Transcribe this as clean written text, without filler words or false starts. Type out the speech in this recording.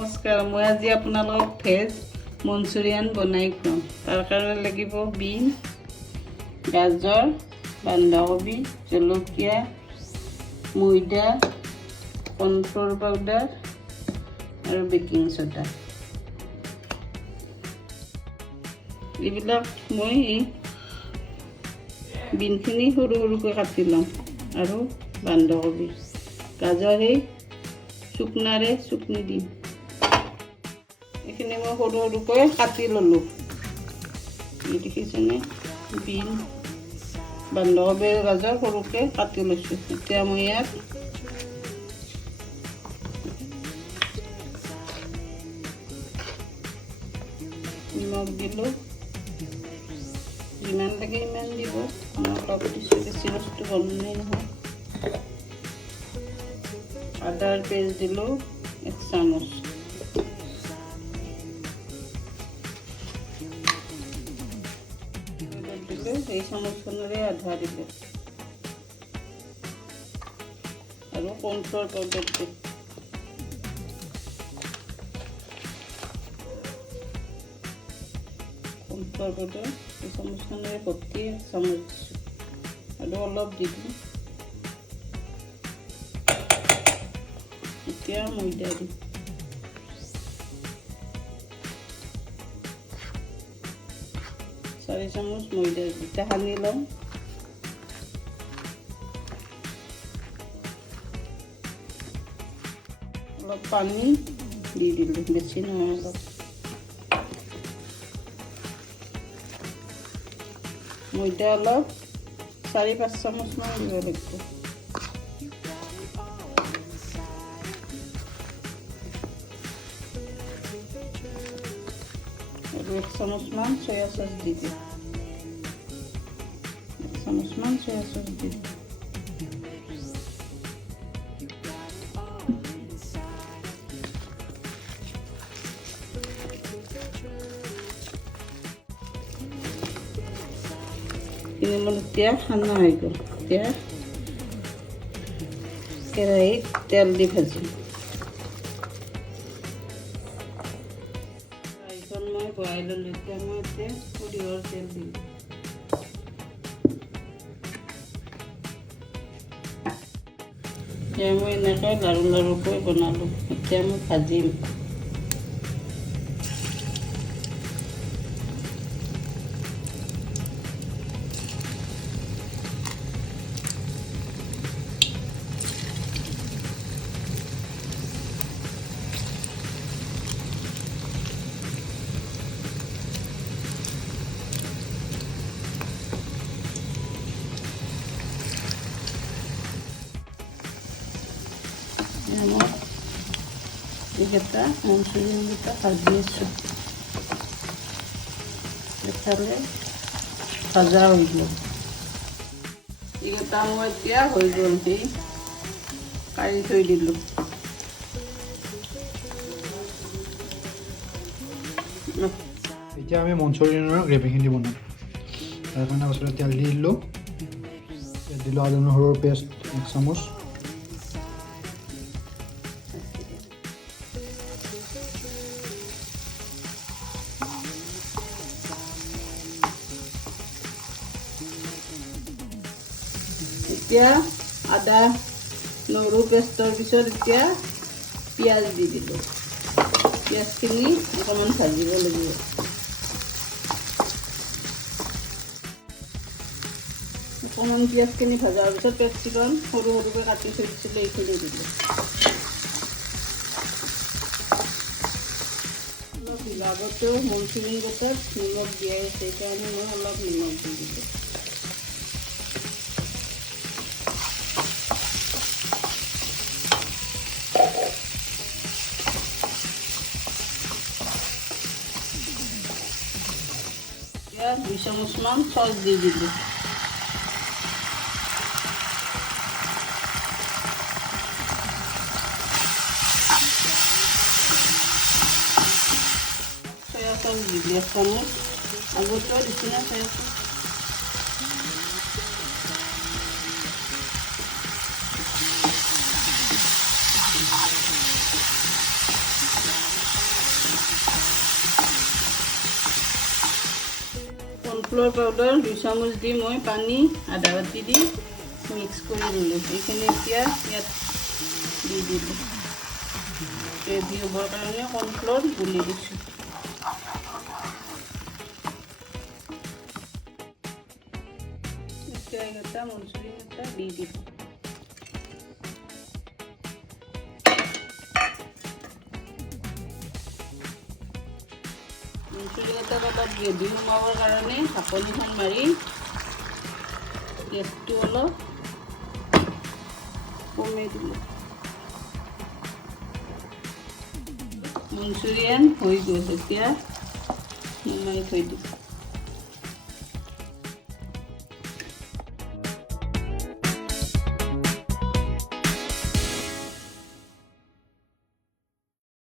নমস্কাৰ, মই আজি আপোনালোকক ভেজ মঞ্চুৰিয়ান বনাই খুৱাম। তাৰ কাৰণে লাগিব বিন, গাজৰ, বন্ধাকবি, জলকীয়া, ময়দা, কৰ্ণফ্ল'ৰ পাউডাৰ আৰু বেকিং ছ'ডা। এইবিলাক মই বিনখিনি সৰু সৰুকৈ কাটি ল'ম আৰু বন্ধাকবি, গাজৰ চুকনাৰে চুকনি দিম। এইখিনি মই সৰু সৰুকৈ কাটি ল'লোঁ। দেখিছেনে? বিন, বন্ধাকবি আৰু গাজৰ সৰুকৈ কাটি লৈছোঁ। এতিয়া মই ইয়াত নিমখ দিলোঁ, যিমান লাগে ইমান দিব। মই অলপ দিছোঁ, বেছি বস্তু বনাই নহয়। আদাৰ পেষ্ট দিলোঁ 1 চামুচ। দিলোঁ এই চামুচখনেৰে আধা দিলোঁ আৰু কৰ্ণফ্ল'ৰ পাউডাৰ দিলোঁ। কৰ্ণফ্ল'ৰ পাউডাৰ এই চামুচখনেৰে ভৰ্তি 1 চামুচ দিছোঁ আৰু অলপ দি দিলোঁ। এতিয়া ময়দা দিম। চাৰি চামুচ ময়দা এতিয়া সানি ল'ম। অলপ পানী দি দিলোঁ, বেছি নহয় অলপ। ময়দা অলপ 4-5 চামুচমান দিব লাগিব। আৰু 1 চামুচমান চয়া চচ দি দিওঁ। 1 চামুচমান চয়া চচ দি দিওঁ। মোৰ এতিয়া সানা হৈ গ'ল। এতিয়া কেৰাহীত তেল দি ভাজিম। কেৰাহীখন মই বহাই ল'লোঁ। এতিয়া মই এতিয়া সৰিয়হৰ তেল দিম। এতিয়া মই এনেকৈ লাৰু লাৰুকৈ বনালোঁ। এতিয়া মই ভাজিম। এইকেইটা মঞ্চুৰিয়ানকেইটা ভাজি আছোঁ। এফালে ভাজা হৈ গ'ল। এইকেইটা মই এতিয়া হৈ গ'ল, কাঢ়ি থৈ দিলোঁ। এতিয়া আমি মঞ্চুৰিয়ানৰ গ্ৰেভিখিনি বনাম। তাৰ কাৰণে পাছতে তেল দি দিলোঁ। তেল দিলোঁ আদা নহৰুৰ পেষ্ট 1 চামুচ। এতিয়া আদা নহৰু পেষ্টৰ পিছত এতিয়া পিঁয়াজ দি দিলোঁ। পিঁয়াজখিনি অকণমান ভাজিব লাগিব। অকণমান পিঁয়াজখিনি ভজাৰ পিছত কেপচিকাম সৰু সৰুকৈ কাটি থৈ দিছিলোঁ, এইখিনি দিলোঁ। অলপ আগতেও মঞ্চুৰিয়ান কেইটাত নিমখ দিয়াই আছে, সেইকাৰণে মই অলপ নিমখ দি দিলোঁ। এতিয়া 2 চামুচমান চচ দি দিলোঁ। চয়া চচ দি দিলোঁ 1 চামুচ। আগতেও দিছোঁ না চয়া চচ। কৰ্ণফ্ল'ৰ পাউডাৰ 2 চামুচ দি মই পানী আধা বাটি দি মিক্স কৰি দিলোঁ। এইখিনি এতিয়া ইয়াত দি দিলোঁ। গ্ৰেভি হ'বৰ কাৰণে কৰ্ণফ্ল'ৰ গুলি দিছোঁ। এতিয়া এটা মঞ্চুৰিয়ান এটা দি দিলোঁ। মঞ্চুৰিয়ান এটা তাত গ্ৰেভি সোমাবৰ কাৰণে ঢাকনিখন মাৰি গেছটো অলপ কমাই দিলোঁ। মঞ্চুৰিয়ান হৈ গ'ল। এতিয়া নমাই থৈ দিওঁ।